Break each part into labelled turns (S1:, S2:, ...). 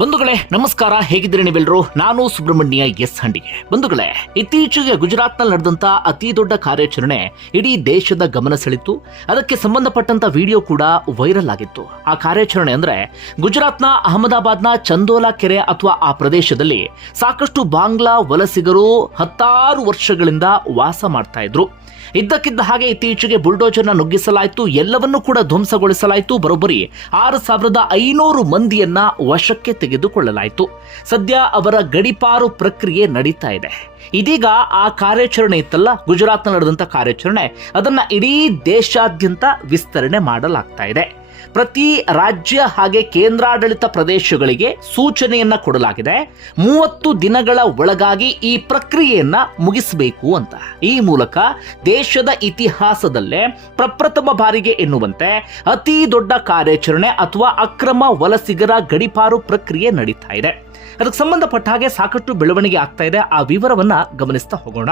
S1: ಬಂಧುಗಳೇ, ನಮಸ್ಕಾರ. ಹೇಗಿದ್ದೀರಿ ನೀವೆಲ್ಲರೂ? ನಾನು ಸುಬ್ರಹ್ಮಣ್ಯ ಎಸ್ ಹಂಡಿಗೆ. ಬಂಧುಗಳೇ, ಇತ್ತೀಚೆಗೆ ಗುಜರಾತ್ನಲ್ಲಿ ನಡೆದಂತ ಅತಿ ದೊಡ್ಡ ಕಾರ್ಯಾಚರಣೆ ಇಡೀ ದೇಶದ ಗಮನ ಸೆಳೆಯಿತು. ಅದಕ್ಕೆ ಸಂಬಂಧಪಟ್ಟಂತ ವಿಡಿಯೋ ಕೂಡ ವೈರಲ್ ಆಗಿತ್ತು. ಆ ಕಾರ್ಯಾಚರಣೆ ಅಂದ್ರೆ ಗುಜರಾತ್ನ ಅಹಮದಾಬಾದ್ನ ಚಂದೋಲಾ ಕೆರೆ ಅಥವಾ ಆ ಪ್ರದೇಶದಲ್ಲಿ ಸಾಕಷ್ಟು ಬಾಂಗ್ಲಾ ವಲಸಿಗರು ಹತ್ತಾರು ವರ್ಷಗಳಿಂದ ವಾಸ ಮಾಡ್ತಾ ಇದ್ರು. ಇದ್ದಕ್ಕಿದ್ದ ಹಾಗೆ ಇತ್ತೀಚೆಗೆ ಬುಲ್ಡೋಜರ್ನ ನುಗ್ಗಿಸಲಾಯಿತು. ಎಲ್ಲವನ್ನೂ ಕೂಡ ಧ್ವಂಸಗೊಳಿಸಲಾಯಿತು. ಬರೋಬ್ಬರಿ ಆರು ಸಾವಿರದ ಐನೂರು ಮಂದಿಯನ್ನ ವಶಕ್ಕೆ ತೆಗೆದುಕೊಳ್ಳಲಾಯಿತು. ಸದ್ಯ ಅವರ ಗಡಿಪಾರು ಪ್ರಕ್ರಿಯೆ ನಡೀತಾ ಇದೆ. ಇದೀಗ ಆ ಕಾರ್ಯಾಚರಣೆ ಇತ್ತಲ್ಲ, ಗುಜರಾತ್ನ ನಡೆದಂತ ಕಾರ್ಯಾಚರಣೆ. ಅದನ್ನ ಇಡೀ ದೇಶಾದ್ಯಂತ ವಿಸ್ತರಣೆ ಮಾಡಲಾಗ್ತಾ ಇದೆ. ಪ್ರತಿ ರಾಜ್ಯ ಹಾಗೆ ಕೇಂದ್ರಾಡಳಿತ ಪ್ರದೇಶಗಳಿಗೆ ಸೂಚನೆಯನ್ನ ಕೊಡಲಾಗಿದೆ. ಮೂವತ್ತು ದಿನಗಳ ಒಳಗಾಗಿ ಈ ಪ್ರಕ್ರಿಯೆಯನ್ನ ಮುಗಿಸಬೇಕು ಅಂತ. ಈ ಮೂಲಕ ದೇಶದ ಇತಿಹಾಸದಲ್ಲೇ ಪ್ರಪ್ರಥಮ ಬಾರಿಗೆ ಎನ್ನುವಂತೆ ಅತಿ ದೊಡ್ಡ ಕಾರ್ಯಾಚರಣೆ ಅಥವಾ ಅಕ್ರಮ ವಲಸಿಗರ ಗಡಿಪಾರು ಪ್ರಕ್ರಿಯೆ ನಡೀತಾ ಇದೆ. ಅದಕ್ಕೆ ಸಂಬಂಧಪಟ್ಟ ಹಾಗೆ ಸಾಕಷ್ಟು ಬೆಳವಣಿಗೆ ಆಗ್ತಾ ಇದೆ. ಆ ವಿವರವನ್ನ ಗಮನಿಸ್ತಾ ಹೋಗೋಣ.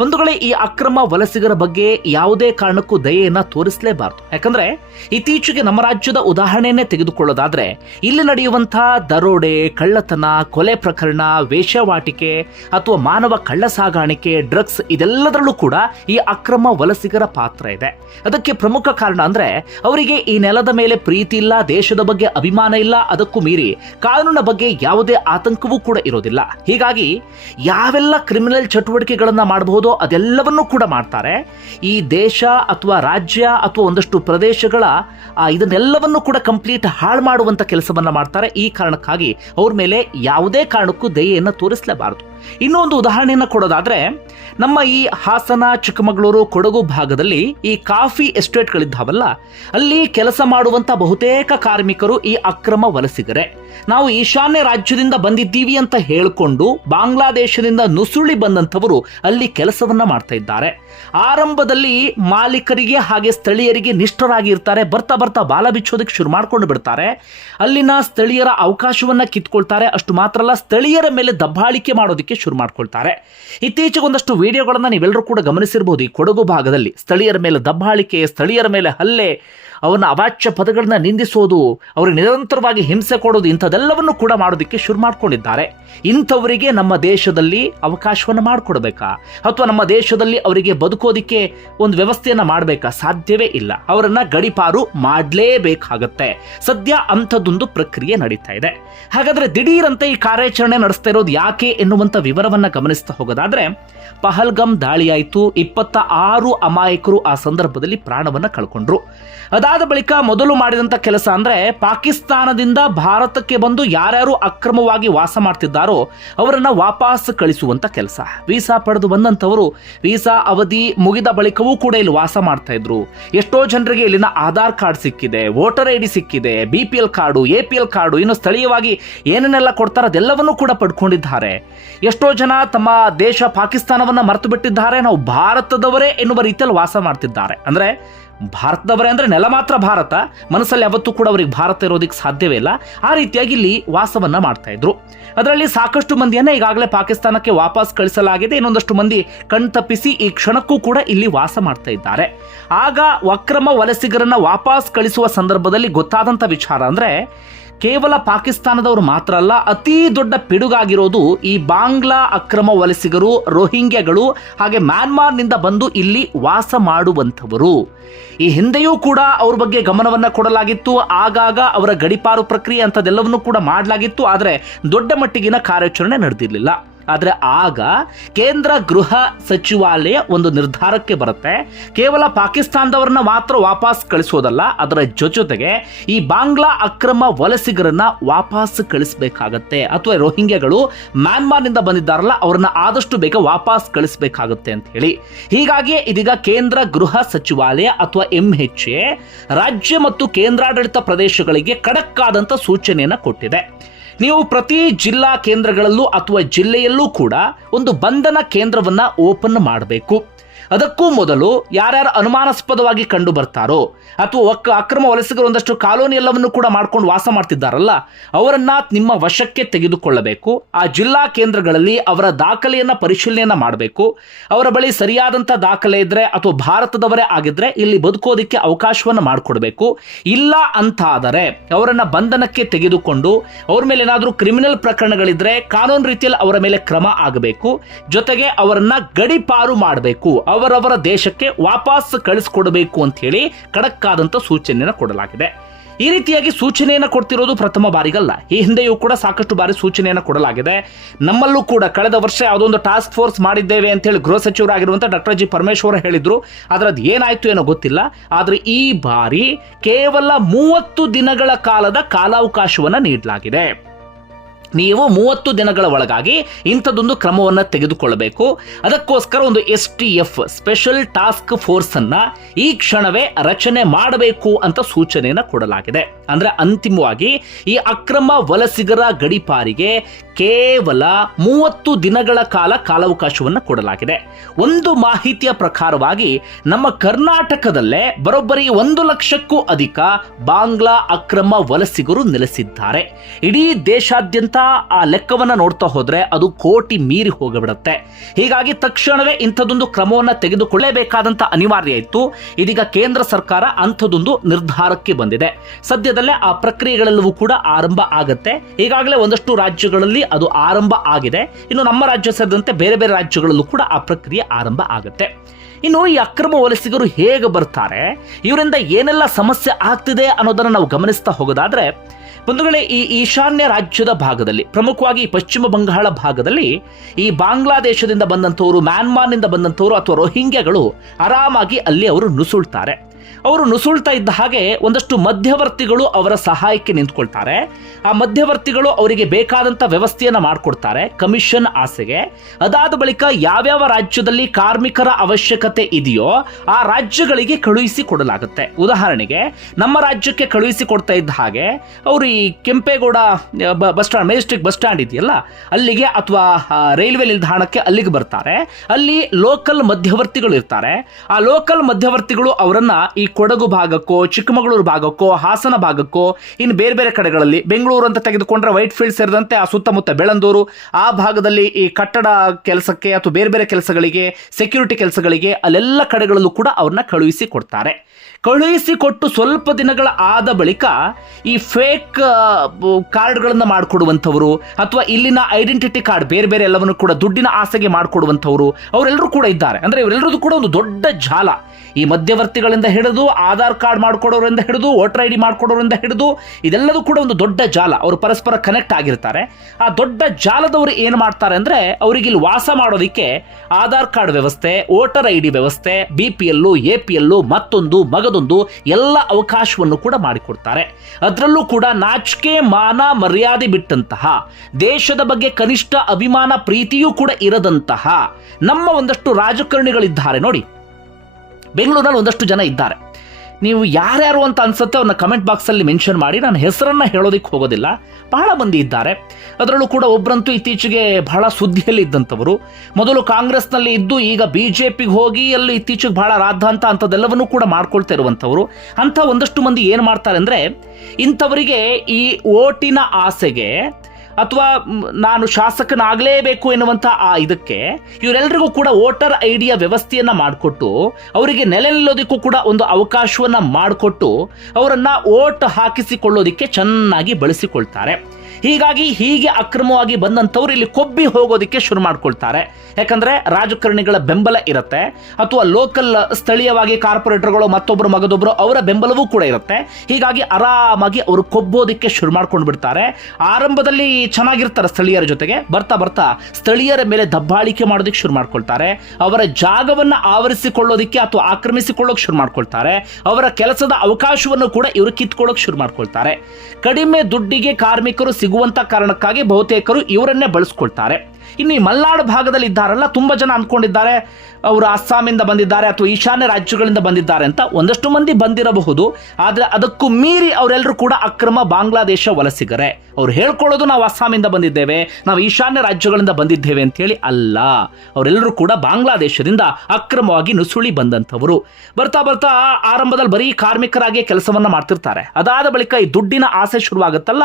S1: ಬಂಧುಗಳೇ, ಈ ಅಕ್ರಮ ವಲಸಿಗರ ಬಗ್ಗೆ ಯಾವುದೇ ಕಾರಣಕ್ಕೂ ದಯೆಯನ್ನ ತೋರಿಸಲೇಬಾರದು. ಯಾಕಂದ್ರೆ, ಇತ್ತೀಚೆಗೆ ನಮ್ಮ ರಾಜ್ಯದ ಉದಾಹರಣೆಯನ್ನೇ ತೆಗೆದುಕೊಳ್ಳೋದಾದ್ರೆ, ಇಲ್ಲಿ ನಡೆಯುವಂತಹ ದರೋಡೆ, ಕಳ್ಳತನ, ಕೊಲೆ ಪ್ರಕರಣ, ವೇಷವಾಟಿಕೆ ಅಥವಾ ಮಾನವ ಕಳ್ಳ ಸಾಗಾಣಿಕೆ ಡ್ರಗ್ಸ್ ಇದೆಲ್ಲದರಲ್ಲೂ ಕೂಡ ಈ ಅಕ್ರಮ ವಲಸಿಗರ ಪಾತ್ರ ಇದೆ. ಅದಕ್ಕೆ ಪ್ರಮುಖ ಕಾರಣ ಅಂದ್ರೆ, ಅವರಿಗೆ ಈ ನೆಲದ ಮೇಲೆ ಪ್ರೀತಿ ಇಲ್ಲ, ದೇಶದ ಬಗ್ಗೆ ಅಭಿಮಾನ ಇಲ್ಲ, ಅದಕ್ಕೂ ಮೀರಿ ಕಾನೂನಿನ ಬಗ್ಗೆ ಯಾವುದೇ ಆತಂಕವೂ ಕೂಡ ಇರೋದಿಲ್ಲ. ಹೀಗಾಗಿ ಯಾವೆಲ್ಲ ಕ್ರಿಮಿನಲ್ ಚಟುವಟಿಕೆಗಳನ್ನು ಮಾಡಬಹುದೋ ಅದೆಲ್ಲವನ್ನೂ ಕೂಡ ಮಾಡ್ತಾರೆ. ಈ ದೇಶ ಅಥವಾ ರಾಜ್ಯ ಅಥವಾ ಒಂದಷ್ಟು ಪ್ರದೇಶಗಳ ಇದನ್ನೆಲ್ಲವನ್ನು ಕೂಡ ಕಂಪ್ಲೀಟ್ ಹಾಳು ಮಾಡುವಂಥ ಕೆಲಸವನ್ನು ಮಾಡ್ತಾರೆ. ಈ ಕಾರಣಕ್ಕಾಗಿ ಅವ್ರ ಮೇಲೆ ಯಾವುದೇ ಕಾರಣಕ್ಕೂ ದಯೆಯನ್ನು ತೋರಿಸಲೇಬಾರದು. ಇನ್ನೊಂದು ಉದಾಹರಣೆಯನ್ನು ಕೊಡೋದಾದರೆ, ನಮ್ಮ ಈ ಹಾಸನ, ಚಿಕ್ಕಮಗಳೂರು, ಕೊಡಗು ಭಾಗದಲ್ಲಿ ಈ ಕಾಫಿ ಎಸ್ಟೇಟ್ಗಳಿದ್ದಾವಲ್ಲ, ಅಲ್ಲಿ ಕೆಲಸ ಮಾಡುವಂಥ ಬಹುತೇಕ ಕಾರ್ಮಿಕರು ಈ ಅಕ್ರಮ ವಲಸಿಗರೆ. ನಾವು ಈಶಾನ್ಯ ರಾಜ್ಯದಿಂದ ಬಂದಿದ್ದೀವಿ ಅಂತ ಹೇಳಿಕೊಂಡು ಬಾಂಗ್ಲಾದೇಶದಿಂದ ನುಸುಳಿ ಬಂದಂಥವರು ಅಲ್ಲಿ ಕೆಲಸವನ್ನ ಮಾಡ್ತಾ ಇದ್ದಾರೆ. ಆರಂಭದಲ್ಲಿ ಮಾಲೀಕರಿಗೆ ಹಾಗೆ ಸ್ಥಳೀಯರಿಗೆ ನಿಷ್ಠರಾಗಿ ಇರ್ತಾರೆ, ಬರ್ತಾ ಬರ್ತಾ ಬಾಲ ಬಿಚ್ಚೋದಕ್ಕೆ ಶುರು ಮಾಡ್ಕೊಂಡು ಬಿಡ್ತಾರೆ. ಅಲ್ಲಿನ ಸ್ಥಳೀಯರ ಅವಕಾಶವನ್ನ ಕಿತ್ಕೊಳ್ತಾರೆ. ಅಷ್ಟು ಮಾತ್ರ ಅಲ್ಲ, ಸ್ಥಳೀಯರ ಮೇಲೆ ದಬ್ಬಾಳಿಕೆ ಮಾಡೋದಕ್ಕೆ ಶುರು ಮಾಡ್ಕೊಳ್ತಾರೆ. ಇತ್ತೀಚೆಗೆ ಒಂದಷ್ಟು ವಿಡಿಯೋಗಳನ್ನು ನೀವೆಲ್ಲರೂ ಕೂಡ ಗಮನಿಸಿರ್ಬೋದು ಈ ಕೊಡಗು ಭಾಗದಲ್ಲಿ ಸ್ಥಳೀಯರ ಮೇಲೆ ದಬ್ಬಾಳಿಕೆ, ಸ್ಥಳೀಯರ ಮೇಲೆ ಹಲ್ಲೆ ಅವನ ಅವಾಚ್ಯ ಪದಗಳನ್ನ ನಿಂದಿಸೋದು, ಅವ್ರಿಗೆ ನಿರಂತರವಾಗಿ ಹಿಂಸೆ ಕೊಡೋದು ಇಂಥದೆಲ್ಲವನ್ನು ಕೂಡ ಮಾಡೋದಕ್ಕೆ ಶುರು ಮಾಡ್ಕೊಂಡಿದ್ದಾರೆ. ಇಂಥವರಿಗೆ ನಮ್ಮ ದೇಶದಲ್ಲಿ ಅವಕಾಶವನ್ನು ಮಾಡಿಕೊಡ್ಬೇಕಾ? ಅಥವಾ ನಮ್ಮ ದೇಶದಲ್ಲಿ ಅವರಿಗೆ ಬದುಕೋದಿಕ್ಕೆ ಒಂದು ವ್ಯವಸ್ಥೆಯನ್ನ ಮಾಡಬೇಕಾ? ಸಾಧ್ಯವೇ ಇಲ್ಲ. ಅವರನ್ನ ಗಡಿಪಾರು ಮಾಡಲೇಬೇಕಾಗತ್ತೆ. ಸದ್ಯ ಅಂಥದ್ದೊಂದು ಪ್ರಕ್ರಿಯೆ ನಡೀತಾ ಇದೆ. ಹಾಗಾದ್ರೆ ದಿಢೀರಂತೆ ಈ ಕಾರ್ಯಾಚರಣೆ ನಡೆಸ್ತಾ ಇರೋದು ಯಾಕೆ ಎನ್ನುವಂಥ ವಿವರವನ್ನ ಗಮನಿಸ್ತಾ ಹೋಗೋದಾದ್ರೆ ಪಹಲ್ಗಮ್ ದಾಳಿಯಾಯಿತು. ಇಪ್ಪತ್ತ ಆರು ಅಮಾಯಕರು ಆ ಸಂದರ್ಭದಲ್ಲಿ ಪ್ರಾಣವನ್ನು ಕಳ್ಕೊಂಡ್ರು. ಬಳಿಕ ಮೊದಲು ಮಾಡಿದಂತ ಕೆಲಸ ಅಂದ್ರೆ ಪಾಕಿಸ್ತಾನದಿಂದ ಭಾರತಕ್ಕೆ ಬಂದು ಯಾರ್ಯಾರು ಅಕ್ರಮವಾಗಿ ವಾಸ ಮಾಡ್ತಿದ್ದಾರೋ ಅವರನ್ನು ವಾಪಸ್ ಕಳಿಸುವಂತ ಕೆಲಸ. ವೀಸಾ ಪಡೆದು ಬಂದಂತವರು ವೀಸಾ ಅವಧಿ ಮುಗಿದ ಬಳಿಕವೂ ಕೂಡ ಇಲ್ಲಿ ವಾಸ ಮಾಡ್ತಾ ಇದ್ರು. ಎಷ್ಟೋ ಜನರಿಗೆ ಇಲ್ಲಿನ ಆಧಾರ್ ಕಾರ್ಡ್ ಸಿಕ್ಕಿದೆ, ವೋಟರ್ ಐ ಡಿ ಸಿಕ್ಕಿದೆ, B P L card, A P L card, ಇನ್ನು ಸ್ಥಳೀಯವಾಗಿ ಏನೇನೆಲ್ಲ ಕೊಡ್ತಾರೋ ಅದೆಲ್ಲವನ್ನೂ ಕೂಡ ಪಡ್ಕೊಂಡಿದ್ದಾರೆ. ಎಷ್ಟೋ ಜನ ತಮ್ಮ ದೇಶ ಪಾಕಿಸ್ತಾನವನ್ನ ಮರೆತು ಬಿಟ್ಟಿದ್ದಾರೆ, ನಾವು ಭಾರತದವರೇ ಎನ್ನುವ ರೀತಿಯಲ್ಲಿ ವಾಸ ಮಾಡ್ತಿದ್ದಾರೆ. ಅಂದ್ರೆ ಭಾರತದವರೇ ಅಂದರೆ ನೆಲ ಮಾತ್ರ ಭಾರತ. ಮನಸ್ಸಲ್ಲಿ ಯಾವತ್ತೂ ಕೂಡ ಅವರಿಗೆ ಭಾರತ ಇರೋದಕ್ಕೆ ಸಾಧ್ಯವೇ ಇಲ್ಲ. ಆ ರೀತಿಯಾಗಿ ಇಲ್ಲಿ ವಾಸವನ್ನ ಮಾಡ್ತಾ ಇದ್ರು. ಅದರಲ್ಲಿ ಸಾಕಷ್ಟು ಮಂದಿಯನ್ನು ಈಗಾಗಲೇ ಪಾಕಿಸ್ತಾನಕ್ಕೆ ವಾಪಸ್ ಕಳಿಸಲಾಗಿದೆ. ಇನ್ನೊಂದಷ್ಟು ಮಂದಿ ಕಣ್ತಪ್ಪಿಸಿ ಈ ಕ್ಷಣಕ್ಕೂ ಕೂಡ ಇಲ್ಲಿ ವಾಸ ಮಾಡ್ತಾ ಇದ್ದಾರೆ. ಆಗ ಅಕ್ರಮ ವಲಸಿಗರನ್ನ ವಾಪಸ್ ಕಳಿಸುವ ಸಂದರ್ಭದಲ್ಲಿ ಗೊತ್ತಾದಂಥ ವಿಚಾರ ಅಂದ್ರೆ ಕೇವಲ ಪಾಕಿಸ್ತಾನದವರು ಮಾತ್ರ ಅಲ್ಲ, ಅತಿ ದೊಡ್ಡ ಪಿಡುಗಾಗಿರೋದು ಈ ಬಾಂಗ್ಲಾ ಅಕ್ರಮ ವಲಸಿಗರು, ರೋಹಿಂಗ್ಯಗಳು ಹಾಗೆ ಮ್ಯಾನ್ಮಾರ್ನಿಂದ ಬಂದು ಇಲ್ಲಿ ವಾಸ ಮಾಡುವಂಥವರು. ಈ ಹಿಂದೆಯೂ ಕೂಡ ಅವ್ರ ಬಗ್ಗೆ ಗಮನವನ್ನ ಕೊಡಲಾಗಿತ್ತು, ಆಗಾಗ ಅವರ ಗಡಿಪಾರು ಪ್ರಕ್ರಿಯೆ ಅಂತದೆಲ್ಲವನ್ನೂ ಕೂಡ ಮಾಡಲಾಗಿತ್ತು, ಆದರೆ ದೊಡ್ಡ ಮಟ್ಟಿಗಿನ ಕಾರ್ಯಾಚರಣೆ ನಡೆದಿರಲಿಲ್ಲ. ಆದರೆ ಆಗ ಕೇಂದ್ರ ಗೃಹ ಸಚಿವಾಲಯ ಒಂದು ನಿರ್ಧಾರಕ್ಕೆ ಬರುತ್ತೆ. ಕೇವಲ ಪಾಕಿಸ್ತಾನದವರನ್ನ ಮಾತ್ರ ವಾಪಸ್ ಕಳಿಸೋದಲ್ಲ, ಅದರ ಜೊತೆಗೆ ಈ ಬಾಂಗ್ಲಾ ಅಕ್ರಮ ವಲಸಿಗರನ್ನ ವಾಪಸ್ ಕಳಿಸಬೇಕಾಗತ್ತೆ. ಅಥವಾ ರೋಹಿಂಗ್ಯಗಳು ಮ್ಯಾನ್ಮಾರ್ನಿಂದ ಬಂದಿದ್ದಾರಲ್ಲ, ಅವ್ರನ್ನ ಆದಷ್ಟು ಬೇಗ ವಾಪಸ್ ಕಳಿಸಬೇಕಾಗುತ್ತೆ ಅಂತ ಹೇಳಿ. ಹೀಗಾಗಿ ಇದೀಗ ಕೇಂದ್ರ ಗೃಹ ಸಚಿವಾಲಯ ಅಥವಾ ಎಂ ಎಚ್ ಎ ರಾಜ್ಯ ಮತ್ತು ಕೇಂದ್ರಾಡಳಿತ ಪ್ರದೇಶಗಳಿಗೆ ಖಡಕ್ ಆದಂತ ಸೂಚನೆಯನ್ನ ಕೊಟ್ಟಿದೆ. ನೀವು ಪ್ರತಿ ಜಿಲ್ಲಾ ಕೇಂದ್ರಗಳಲ್ಲೂ ಅಥವಾ ಜಿಲ್ಲೆಯಲ್ಲೂ ಕೂಡ ಒಂದು ಬಂಧನ ಕೇಂದ್ರವನ್ನ ಓಪನ್ ಮಾಡಬೇಕು. ಅದಕ್ಕೂ ಮೊದಲು ಯಾರ್ಯಾರು ಅನುಮಾನಾಸ್ಪದವಾಗಿ ಕಂಡು ಬರ್ತಾರೋ ಅಥವಾ ಅಕ್ರಮ ವಲಸಿಗರು ಒಂದಷ್ಟು ಕಾಲೋನಿ ಎಲ್ಲವನ್ನು ಕೂಡ ಮಾಡ್ಕೊಂಡು ವಾಸ ಮಾಡ್ತಿದ್ದಾರಲ್ಲ, ಅವರನ್ನ ನಿಮ್ಮ ವಶಕ್ಕೆ ತೆಗೆದುಕೊಳ್ಳಬೇಕು. ಆ ಜಿಲ್ಲಾ ಕೇಂದ್ರಗಳಲ್ಲಿ ಅವರ ದಾಖಲೆಯನ್ನು ಪರಿಶೀಲನೆಯನ್ನ ಮಾಡಬೇಕು. ಅವರ ಬಳಿ ಸರಿಯಾದಂಥ ದಾಖಲೆ ಇದ್ರೆ ಅಥವಾ ಭಾರತದವರೇ ಆಗಿದ್ರೆ ಇಲ್ಲಿ ಬದುಕೋದಕ್ಕೆ ಅವಕಾಶವನ್ನು ಮಾಡಿಕೊಡ್ಬೇಕು. ಇಲ್ಲ ಅಂತ ಆದರೆ ಅವರನ್ನ ಬಂಧನಕ್ಕೆ ತೆಗೆದುಕೊಂಡು ಅವ್ರ ಮೇಲೆ ಏನಾದರೂ ಕ್ರಿಮಿನಲ್ ಪ್ರಕರಣಗಳಿದ್ರೆ ಕಾನೂನು ರೀತಿಯಲ್ಲಿ ಅವರ ಮೇಲೆ ಕ್ರಮ ಆಗಬೇಕು. ಜೊತೆಗೆ ಅವರನ್ನ ಗಡಿಪಾರು ಮಾಡಬೇಕು. ಅವರವರ ದೇಶಕ್ಕೆ ವಾಪಸ್ ಕಳಿಸ್ಕೊಡಬೇಕು ಅಂತ ಹೇಳಿ ಖಡಕ್ ಆದಂತ ಸೂಚನೆಯನ್ನು ಕೊಡಲಾಗಿದೆ. ಈ ರೀತಿಯಾಗಿ ಸೂಚನೆಯನ್ನು ಕೊಡ್ತಿರೋದು ಪ್ರಥಮ ಬಾರಿಗಲ್ಲ. ಈ ಹಿಂದೆಯೂ ಕೂಡ ಸಾಕಷ್ಟು ಬಾರಿ ಸೂಚನೆಯನ್ನು ಕೊಡಲಾಗಿದೆ. ನಮ್ಮಲ್ಲೂ ಕೂಡ ಕಳೆದ ವರ್ಷ ಯಾವುದೊಂದು ಟಾಸ್ಕ್ ಫೋರ್ಸ್ ಮಾಡಿದ್ದೇವೆ ಅಂತ ಹೇಳಿ ಗೃಹ ಸಚಿವರಾಗಿರುವಂಥ ಡಾಕ್ಟರ್ ಜಿ ಪರಮೇಶ್ವರ್ ಹೇಳಿದ್ರು. ಅದರದ್ದು ಅದು ಏನಾಯ್ತು ಏನೋ ಗೊತ್ತಿಲ್ಲ. ಆದರೆ ಈ ಬಾರಿ ಕೇವಲ ಮೂವತ್ತು ದಿನಗಳ ಕಾಲದ ಕಾಲಾವಕಾಶವನ್ನು ನೀಡಲಾಗಿದೆ. ನೀವು ಮೂವತ್ತು ದಿನಗಳ ಒಳಗಾಗಿ ಇಂಥದ್ದೊಂದು ಕ್ರಮವನ್ನು ತೆಗೆದುಕೊಳ್ಳಬೇಕು. ಅದಕ್ಕೋಸ್ಕರ ಒಂದು S T F special task force ಅನ್ನ ಈ ಕ್ಷಣವೇ ರಚನೆ ಮಾಡಬೇಕು ಅಂತ ಸೂಚನೆಯನ್ನು ಕೊಡಲಾಗಿದೆ. ಅಂದ್ರೆ ಅಂತಿಮವಾಗಿ ಈ ಅಕ್ರಮ ವಲಸಿಗರ ಗಡಿಪಾರಿಗೆ ಕೇವಲ ಮೂವತ್ತು ದಿನಗಳ ಕಾಲ ಕಾಲಾವಕಾಶವನ್ನು ಕೊಡಲಾಗಿದೆ. ಒಂದು ಮಾಹಿತಿಯ ಪ್ರಕಾರವಾಗಿ ನಮ್ಮ ಕರ್ನಾಟಕದಲ್ಲೇ ಬರೋಬ್ಬರಿ ಒಂದು ಲಕ್ಷಕ್ಕೂ ಅಧಿಕ ಬಾಂಗ್ಲಾ ಅಕ್ರಮ ವಲಸಿಗರು ನೆಲೆಸಿದ್ದಾರೆ. ಇಡೀ ದೇಶಾದ್ಯಂತ ಆ ಲೆಕ್ಕವನ್ನ ನೋಡ್ತಾ ಹೋದ್ರೆ ಅದು ಕೋಟಿ ಮೀರಿ ಹೋಗಿಬಿಡುತ್ತೆ. ಹೀಗಾಗಿ ತಕ್ಷಣವೇ ಇಂಥದೊಂದು ಕ್ರಮವನ್ನು ತೆಗೆದುಕೊಳ್ಳಲೇಬೇಕಾದಂತ ಅನಿವಾರ್ಯ ಇತ್ತು. ಇದೀಗ ಕೇಂದ್ರ ಸರ್ಕಾರ ಅಂಥದೊಂದು ನಿರ್ಧಾರಕ್ಕೆ ಬಂದಿದೆ. ಸದ್ಯದಲ್ಲೇ ಆ ಪ್ರಕ್ರಿಯೆಗಳೆಲ್ಲವೂ ಕೂಡ ಆರಂಭ ಆಗುತ್ತೆ. ಈಗಾಗಲೇ ಒಂದಷ್ಟು ರಾಜ್ಯಗಳಲ್ಲಿ ಅದು ಆರಂಭ ಆಗಿದೆ. ಇನ್ನು ನಮ್ಮ ರಾಜ್ಯ ಸೇರಿದಂತೆ ಬೇರೆ ಬೇರೆ ರಾಜ್ಯಗಳಲ್ಲೂ ಕೂಡ ಆ ಪ್ರಕ್ರಿಯೆ ಆರಂಭ ಆಗುತ್ತೆ. ಇನ್ನು ಈ ಅಕ್ರಮ ವಲಸಿಗರು ಹೇಗೆ ಬರ್ತಾರೆ? ಇವರಿಂದ ಏನೆಲ್ಲ ಸಮಸ್ಯೆ ಆಗ್ತಿದೆ ಅನ್ನೋದನ್ನು ನಾವು ಗಮನಿಸ್ತಾ ಹೋಗೋದಾದ್ರೆ ಬಂಧುಗಳೇ ಈ ಈಶಾನ್ಯ ರಾಜ್ಯದ ಭಾಗದಲ್ಲಿ, ಪ್ರಮುಖವಾಗಿ ಪಶ್ಚಿಮ ಬಂಗಾಳ ಭಾಗದಲ್ಲಿ ಈ ಬಾಂಗ್ಲಾದೇಶದಿಂದ ಬಂದಂಥವರು, ಮ್ಯಾನ್ಮಾರ್ನಿಂದ ಬಂದಂಥವರು ಅಥವಾ ರೋಹಿಂಗ್ಯಗಳು ಆರಾಮಾಗಿ ಅಲ್ಲಿ ಅವರು ನುಸುಳ್ತಾರೆ. ಅವರು ನುಸುಳ್ತಾ ಇದ್ದ ಹಾಗೆ ಒಂದಷ್ಟು ಮಧ್ಯವರ್ತಿಗಳು ಅವರ ಸಹಾಯಕ್ಕೆ ನಿಂತ್ಕೊಳ್ತಾರೆ. ಆ ಮಧ್ಯವರ್ತಿಗಳು ಅವರಿಗೆ ಬೇಕಾದಂಥ ವ್ಯವಸ್ಥೆಯನ್ನು ಮಾಡಿಕೊಡ್ತಾರೆ, ಕಮಿಷನ್ ಆಸೆಗೆ. ಅದಾದ ಬಳಿಕ ಯಾವ್ಯಾವ ರಾಜ್ಯದಲ್ಲಿ ಕಾರ್ಮಿಕರ ಅವಶ್ಯಕತೆ ಇದೆಯೋ ಆ ರಾಜ್ಯಗಳಿಗೆ ಕಳುಹಿಸಿ ಕೊಡಲಾಗುತ್ತೆ. ಉದಾಹರಣೆಗೆ, ನಮ್ಮ ರಾಜ್ಯಕ್ಕೆ ಕಳುಹಿಸಿ ಕೊಡ್ತಾ ಇದ್ದ ಹಾಗೆ, ಅವರು ಈ Kempegowda bus stand Majestic bus stand ಇದೆಯಲ್ಲ, ಅಲ್ಲಿಗೆ ಅಥವಾ ರೈಲ್ವೆ ನಿಲ್ದಾಣಕ್ಕೆ ಅಲ್ಲಿಗೆ ಬರ್ತಾರೆ. ಅಲ್ಲಿ ಲೋಕಲ್ ಮಧ್ಯವರ್ತಿಗಳು ಇರ್ತಾರೆ. ಆ ಲೋಕಲ್ ಮಧ್ಯವರ್ತಿಗಳು ಅವರನ್ನ ಈ ಕೊಡಗು ಭಾಗಕ್ಕೋ, ಚಿಕ್ಕಮಗಳೂರು ಭಾಗಕ್ಕೋ, ಹಾಸನ ಭಾಗಕ್ಕೋ, ಇನ್ನು ಬೇರೆ ಬೇರೆ ಕಡೆಗಳಲ್ಲಿ ಬೆಂಗಳೂರು ಅಂತ ತೆಗೆದುಕೊಂಡ್ರೆ ವೈಟ್ ಫೀಲ್ಡ್ ಸೇರಿದಂತೆ ಆ ಸುತ್ತಮುತ್ತ ಬೆಳಂದೂರು ಆ ಭಾಗದಲ್ಲಿ ಈ ಕಟ್ಟಡ ಕೆಲಸಕ್ಕೆ ಅಥವಾ ಬೇರೆ ಬೇರೆ ಕೆಲಸಗಳಿಗೆ ಸೆಕ್ಯೂರಿಟಿ ಕೆಲಸಗಳಿಗೆ ಅಲ್ಲೆಲ್ಲ ಕಡೆಗಳಲ್ಲೂ ಕೂಡ ಅವ್ರನ್ನ ಕಳುಹಿಸಿ ಕೊಡ್ತಾರೆ. ಕಳುಹಿಸಿ ಕೊಟ್ಟು ಸ್ವಲ್ಪ ದಿನಗಳ ಆದ ಬಳಿಕ ಈ ಫೇಕ್ ಕಾರ್ಡ್ಗಳನ್ನು ಮಾಡಿಕೊಡುವಂಥವರು ಅಥವಾ ಇಲ್ಲಿನ ಐಡೆಂಟಿಟಿ ಕಾರ್ಡ್ ಬೇರೆ ಬೇರೆ ಎಲ್ಲವನ್ನು ಕೂಡ ದುಡ್ಡಿನ ಆಸೆಗೆ ಮಾಡಿಕೊಡುವಂಥವರು ಅವರೆಲ್ಲರೂ ಕೂಡ ಇದ್ದಾರೆ. ಅಂದ್ರೆ ಇವರೆಲ್ಲರದು ಕೂಡ ಒಂದು ದೊಡ್ಡ ಜಾಲ. ಈ ಮಧ್ಯವರ್ತಿಗಳಿಂದ ಹಿಡಿದು ಆಧಾರ್ ಕಾರ್ಡ್ ಮಾಡ್ಕೊಡೋರಿಂದ ಹಿಡಿದು, ವೋಟರ್ ಐ ಡಿ ಮಾಡ್ಕೊಡೋರಿಂದ ಹಿಡಿದು, ಇದೆಲ್ಲದೂ ಕೂಡ ಒಂದು ದೊಡ್ಡ ಜಾಲ. ಅವರು ಪರಸ್ಪರ ಕನೆಕ್ಟ್ ಆಗಿರ್ತಾರೆ. ಆ ದೊಡ್ಡ ಜಾಲದವರು ಏನು ಮಾಡ್ತಾರೆ ಅಂದರೆ, ಅವರಿಗೆ ಇಲ್ಲಿ ವಾಸ ಮಾಡೋದಕ್ಕೆ ಆಧಾರ್ ಕಾರ್ಡ್ ವ್ಯವಸ್ಥೆ, ವೋಟರ್ ಐ ಡಿ ವ್ಯವಸ್ಥೆ, B P L A P L ಮತ್ತೊಂದು, ಮಗದೊಂದು, ಎಲ್ಲ ಅವಕಾಶವನ್ನು ಕೂಡ ಮಾಡಿಕೊಡ್ತಾರೆ. ಅದರಲ್ಲೂ ಕೂಡ ನಾಚಿಕೆ, ಮಾನ, ಮರ್ಯಾದೆ ಬಿಟ್ಟಂತಹ, ದೇಶದ ಬಗ್ಗೆ ಕನಿಷ್ಠ ಅಭಿಮಾನ, ಪ್ರೀತಿಯೂ ಕೂಡ ಇರದಂತಹ ನಮ್ಮ ಒಂದಷ್ಟು ರಾಜಕಾರಣಿಗಳಿದ್ದಾರೆ ನೋಡಿ. ಬೆಂಗಳೂರಲ್ಲಿ ಒಂದಷ್ಟು ಜನ ಇದ್ದಾರೆ. ನೀವು ಯಾರ್ಯಾರು ಅಂತ ಅನ್ಸುತ್ತೆ ಅವ್ರನ್ನ ಕಮೆಂಟ್ ಬಾಕ್ಸಲ್ಲಿ ಮೆನ್ಷನ್ ಮಾಡಿ ನಾನು ಹೆಸರನ್ನ ಹೇಳೋದಕ್ಕೆ ಹೋಗೋದಿಲ್ಲ. ಬಹಳ ಮಂದಿ ಇದ್ದಾರೆ. ಅದರಲ್ಲೂ ಕೂಡ ಒಬ್ಬರಂತೂ ಇತ್ತೀಚೆಗೆ ಬಹಳ ಸುದ್ದಿಯಲ್ಲಿ ಇದ್ದಂಥವರು. ಮೊದಲು ಕಾಂಗ್ರೆಸ್ನಲ್ಲಿ ಇದ್ದು ಈಗ ಬಿ ಜೆ ಪಿಗೆ ಹೋಗಿ ಅಲ್ಲಿ ಇತ್ತೀಚೆಗೆ ಬಹಳ ಅಂತ ಅಂಥದ್ದೆಲ್ಲವನ್ನೂ ಕೂಡ ಮಾಡ್ಕೊಳ್ತಾ ಇರುವಂಥವ್ರು. ಅಂಥ ಒಂದಷ್ಟು ಮಂದಿ ಏನು ಮಾಡ್ತಾರೆ ಅಂದರೆ ಇಂಥವರಿಗೆ ಈ ಓಟಿನ ಆಸೆಗೆ ಅಥವಾ ನಾನು ಶಾಸಕನಾಗಲೇಬೇಕು ಎನ್ನುವಂಥ ಆ ಇದಕ್ಕೆ ಇವರೆಲ್ಲರಿಗೂ ಕೂಡ ವೋಟರ್ ಐ ಡಿಯ ವ್ಯವಸ್ಥೆಯನ್ನು ಮಾಡಿಕೊಟ್ಟು, ಅವರಿಗೆ ನೆಲೆ ನಿಲ್ಲೋದಕ್ಕೂ ಕೂಡ ಒಂದು ಅವಕಾಶವನ್ನು ಮಾಡಿಕೊಟ್ಟು, ಅವರನ್ನು ವೋಟ್ ಹಾಕಿಸಿಕೊಳ್ಳೋದಿಕ್ಕೆ ಚೆನ್ನಾಗಿ ಬಳಸಿಕೊಳ್ತಾರೆ. ಹೀಗಾಗಿ ಹೀಗೆ ಅಕ್ರಮವಾಗಿ ಬಂದಂಥವ್ರು ಇಲ್ಲಿ ಕೊಬ್ಬಿ ಹೋಗೋದಕ್ಕೆ ಶುರು ಮಾಡ್ಕೊಳ್ತಾರೆ. ಯಾಕಂದ್ರೆ ರಾಜಕಾರಣಿಗಳ ಬೆಂಬಲ ಇರುತ್ತೆ, ಅಥವಾ ಲೋಕಲ್ ಸ್ಥಳೀಯವಾಗಿ ಕಾರ್ಪೊರೇಟರ್ಗಳು ಮತ್ತೊಬ್ಬರು ಮಗದೊಬ್ಬರು ಅವರ ಬೆಂಬಲವೂ ಕೂಡ ಇರುತ್ತೆ. ಹೀಗಾಗಿ ಆರಾಮಾಗಿ ಅವರು ಕೊಬ್ಬೋದಕ್ಕೆ ಶುರು ಮಾಡ್ಕೊಂಡು ಬಿಡ್ತಾರೆ. ಆರಂಭದಲ್ಲಿ ಚೆನ್ನಾಗಿರ್ತಾರೆ ಸ್ಥಳೀಯರ ಜೊತೆಗೆ, ಬರ್ತಾ ಬರ್ತಾ ಸ್ಥಳೀಯರ ಮೇಲೆ ದಬ್ಬಾಳಿಕೆ ಮಾಡೋದಕ್ಕೆ ಶುರು ಮಾಡ್ಕೊಳ್ತಾರೆ. ಅವರ ಜಾಗವನ್ನ ಆವರಿಸಿಕೊಳ್ಳೋದಕ್ಕೆ ಅಥವಾ ಆಕ್ರಮಿಸಿಕೊಳ್ಳೋಕೆ ಶುರು ಮಾಡ್ಕೊಳ್ತಾರೆ. ಅವರ ಕೆಲಸದ ಅವಕಾಶವನ್ನು ಕೂಡ ಇವರು ಕಿತ್ಕೊಳ್ಳೋಕೆ ಶುರು ಮಾಡ್ಕೊಳ್ತಾರೆ. ಕಡಿಮೆ ದುಡ್ಡಿಗೆ ಕಾರ್ಮಿಕರು ಸಿಗುವಂತ ಕಾರಣಕ್ಕಾಗಿ ಬಹುತೇಕರು ಇವರನ್ನೇ ಬಳಸ್ಕೊಳ್ತಾರೆ. ಇನ್ನು ಈ ಮಲೆನಾಡು ಭಾಗದಲ್ಲಿ ಇದ್ದಾರಲ್ಲ ತುಂಬಾ ಜನ ಅಂದ್ಕೊಂಡಿದ್ದಾರೆ, ಅವರು ಅಸ್ಸಾಮಿಂದ ಬಂದಿದ್ದಾರೆ ಅಥವಾ ಈಶಾನ್ಯ ರಾಜ್ಯಗಳಿಂದ ಬಂದಿದ್ದಾರೆ ಅಂತ ಒಂದಷ್ಟು ಮಂದಿ ಬಂದಿರಬಹುದು, ಆದರೆ ಅದಕ್ಕೂ ಮೀರಿ ಅವರೆಲ್ಲರೂ ಕೂಡ ಅಕ್ರಮ ಬಾಂಗ್ಲಾದೇಶ ವಲಸಿಗರೆ. ಅವ್ರು ಹೇಳ್ಕೊಳ್ಳೋದು ನಾವು ಅಸ್ಸಾಮಿಂದ ಬಂದಿದ್ದೇವೆ, ನಾವು ಈಶಾನ್ಯ ರಾಜ್ಯಗಳಿಂದ ಬಂದಿದ್ದೇವೆ ಅಂತೇಳಿ ಅಲ್ಲ. ಅವರೆಲ್ಲರೂ ಕೂಡ ಬಾಂಗ್ಲಾದೇಶದಿಂದ ಅಕ್ರಮವಾಗಿ ನುಸುಳಿ ಬಂದಂಥವರು. ಬರ್ತಾ ಬರ್ತಾ ಆರಂಭದಲ್ಲಿ ಬರೀ ಕಾರ್ಮಿಕರಾಗಿ ಕೆಲಸವನ್ನ ಮಾಡ್ತಿರ್ತಾರೆ. ಅದಾದ ಬಳಿಕ ಈ ದುಡ್ಡಿನ ಆಸೆ ಶುರುವಾಗುತ್ತಲ್ಲ,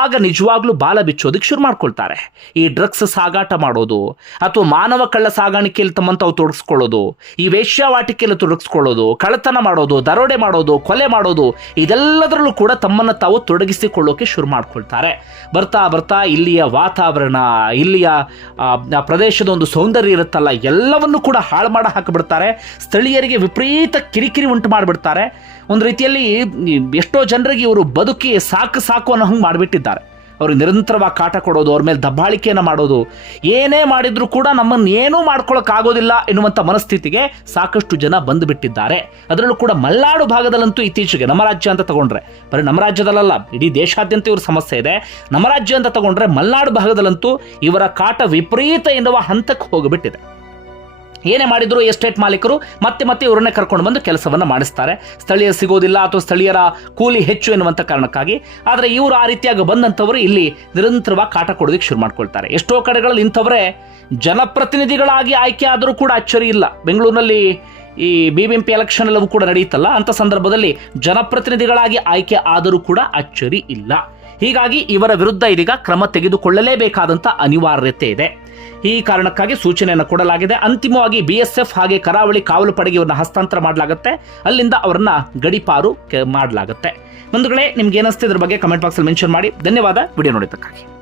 S1: ಆಗ ನಿಜವಾಗ್ಲೂ ಬಾಲ ಬಿಚ್ಚೋದಕ್ಕೆ ಶುರು ಮಾಡ್ಕೊಳ್ತಾರೆ. ಈ ಡ್ರಗ್ಸ್ ಸಾಗಾಟ ಮಾಡೋದು, ಅಥವಾ ಮಾನವ ಕಳ್ಳ ಸಾಗಾಣಿಕೆಯಲ್ಲಿ ತಮ್ಮಂತ ತಾವು ತೊಡಗಿಸ್ಕೊಳ್ಳೋದು, ಈ ವೇಶ್ಯಾವಾಟಿಕೆಯಲ್ಲಿ ತೊಡಗಿಸ್ಕೊಳ್ಳೋದು, ಕಳ್ಳತನ ಮಾಡೋದು, ದರೋಡೆ ಮಾಡೋದು, ಕೊಲೆ ಮಾಡೋದು, ಇದೆಲ್ಲದರಲ್ಲೂ ಕೂಡ ತಮ್ಮನ್ನು ತಾವು ತೊಡಗಿಸಿಕೊಳ್ಳೋಕೆ ಶುರು ಮಾಡ್ಕೊಳ್ತಾರೆ. ಬರ್ತಾ ಬರ್ತಾ ಇಲ್ಲಿಯ ವಾತಾವರಣ, ಇಲ್ಲಿಯ ಪ್ರದೇಶದ ಒಂದು ಸೌಂದರ್ಯ ಇರುತ್ತಲ್ಲ, ಎಲ್ಲವನ್ನು ಕೂಡ ಹಾಳು ಮಾಡಿ ಹಾಕಿಬಿಡ್ತಾರೆ. ಸ್ಥಳೀಯರಿಗೆ ವಿಪರೀತ ಕಿರಿಕಿರಿ ಉಂಟು ಮಾಡಿಬಿಡ್ತಾರೆ. ಒಂದು ರೀತಿಯಲ್ಲಿ ಎಷ್ಟೋ ಜನರಿಗೆ ಇವರು ಬದುಕಿ ಸಾಕು ಸಾಕು ಅನ್ನೋ ಹಂಗೆ ಮಾಡಿಬಿಟ್ಟಿದ್ದಾರೆ. ಅವ್ರಿಗೆ ನಿರಂತರವಾಗಿ ಕಾಟ ಕೊಡೋದು, ಅವ್ರ ಮೇಲೆ ದಬ್ಬಾಳಿಕೆಯನ್ನು ಮಾಡೋದು, ಏನೇ ಮಾಡಿದರೂ ಕೂಡ ನಮ್ಮನ್ನು ಏನೂ ಮಾಡ್ಕೊಳಕ್ಕಾಗೋದಿಲ್ಲ ಎನ್ನುವಂಥ ಮನಸ್ಥಿತಿಗೆ ಸಾಕಷ್ಟು ಜನ ಬಂದುಬಿಟ್ಟಿದ್ದಾರೆ. ಅದರಲ್ಲೂ ಕೂಡ ಮಲ್ಲಾಡು ಭಾಗದಲ್ಲಂತೂ ಇತ್ತೀಚೆಗೆ ನಮ್ಮ ರಾಜ್ಯ ಅಂತ ತಗೊಂಡ್ರೆ, ಬರೀ ನಮ್ಮ ರಾಜ್ಯದಲ್ಲ ಇಡೀ ದೇಶಾದ್ಯಂತ ಇವ್ರ ಸಮಸ್ಯೆ ಇದೆ. ನಮ್ಮ ರಾಜ್ಯ ಅಂತ ತಗೊಂಡ್ರೆ ಮಲೆನಾಡು ಭಾಗದಲ್ಲಂತೂ ಇವರ ಕಾಟ ವಿಪರೀತ ಎನ್ನುವ ಹಂತಕ್ಕೆ ಹೋಗಿಬಿಟ್ಟಿದೆ. ಏನೇ ಮಾಡಿದ್ರು ಎಸ್ಟೇಟ್ ಮಾಲೀಕರು ಮತ್ತೆ ಮತ್ತೆ ಇವರನ್ನೇ ಕರ್ಕೊಂಡು ಬಂದು ಕೆಲಸವನ್ನ ಮಾಡಿಸ್ತಾರೆ. ಸ್ಥಳೀಯ ಸಿಗೋದಿಲ್ಲ ಅಥವಾ ಸ್ಥಳೀಯರ ಕೂಲಿ ಹೆಚ್ಚು ಎನ್ನುವಂಥ ಕಾರಣಕ್ಕಾಗಿ. ಆದರೆ ಇವರು ಆ ರೀತಿಯಾಗಿ ಬಂದಂಥವರು ಇಲ್ಲಿ ನಿರಂತರವಾಗಿ ಕಾಟ ಕೊಡೋದಕ್ಕೆ ಶುರು ಮಾಡ್ಕೊಳ್ತಾರೆ. ಎಷ್ಟೋ ಕಡೆಗಳಲ್ಲಿ ಇಂಥವರೇ ಜನಪ್ರತಿನಿಧಿಗಳಾಗಿ ಆಯ್ಕೆ ಆದರೂ ಕೂಡ ಅಚ್ಚರಿ ಇಲ್ಲ. ಬೆಂಗಳೂರಿನಲ್ಲಿ ಈ B B M P election ಎಲ್ಲವೂ ಕೂಡ ನಡೆಯುತ್ತಲ್ಲ, ಅಂತ ಸಂದರ್ಭದಲ್ಲಿ ಜನಪ್ರತಿನಿಧಿಗಳಾಗಿ ಆಯ್ಕೆ ಆದರೂ ಕೂಡ ಅಚ್ಚರಿ ಇಲ್ಲ. ಹೀಗಾಗಿ ಇವರ ವಿರುದ್ಧ ಇದೀಗ ಕ್ರಮ ತೆಗೆದುಕೊಳ್ಳಲೇಬೇಕಾದಂಥ ಅನಿವಾರ್ಯತೆ ಇದೆ. ಈ ಕಾರಣಕ್ಕಾಗಿ ಸೂಚನೆಯನ್ನು ಕೊಡಲಾಗಿದೆ. ಅಂತಿಮವಾಗಿ ಬಿಎಸ್ಎಫ್ ಎಸ್ ಎಫ್ ಹಾಗೆ ಕರಾವಳಿ ಕಾವಲು ಪಡೆಗೆ ಇವರನ್ನ ಹಸ್ತಾಂತರ ಮಾಡಲಾಗುತ್ತೆ. ಅಲ್ಲಿಂದ ಅವರನ್ನ ಗಡಿಪಾರು ಮಾಡಲಾಗುತ್ತೆ. ಬಂಧುಗಳೇ, ನಿಮ್ಗೆ ಏನಿಸ್ತಿದ್ರ ಬಗ್ಗೆ ಕಮೆಂಟ್ ಬಾಕ್ಸಲ್ಲಿ ಮೆನ್ಷನ್ ಮಾಡಿ. ಧನ್ಯವಾದ. ವಿಡಿಯೋ ನೋಡಿದ್ದಕ್ಕಾಗಿ.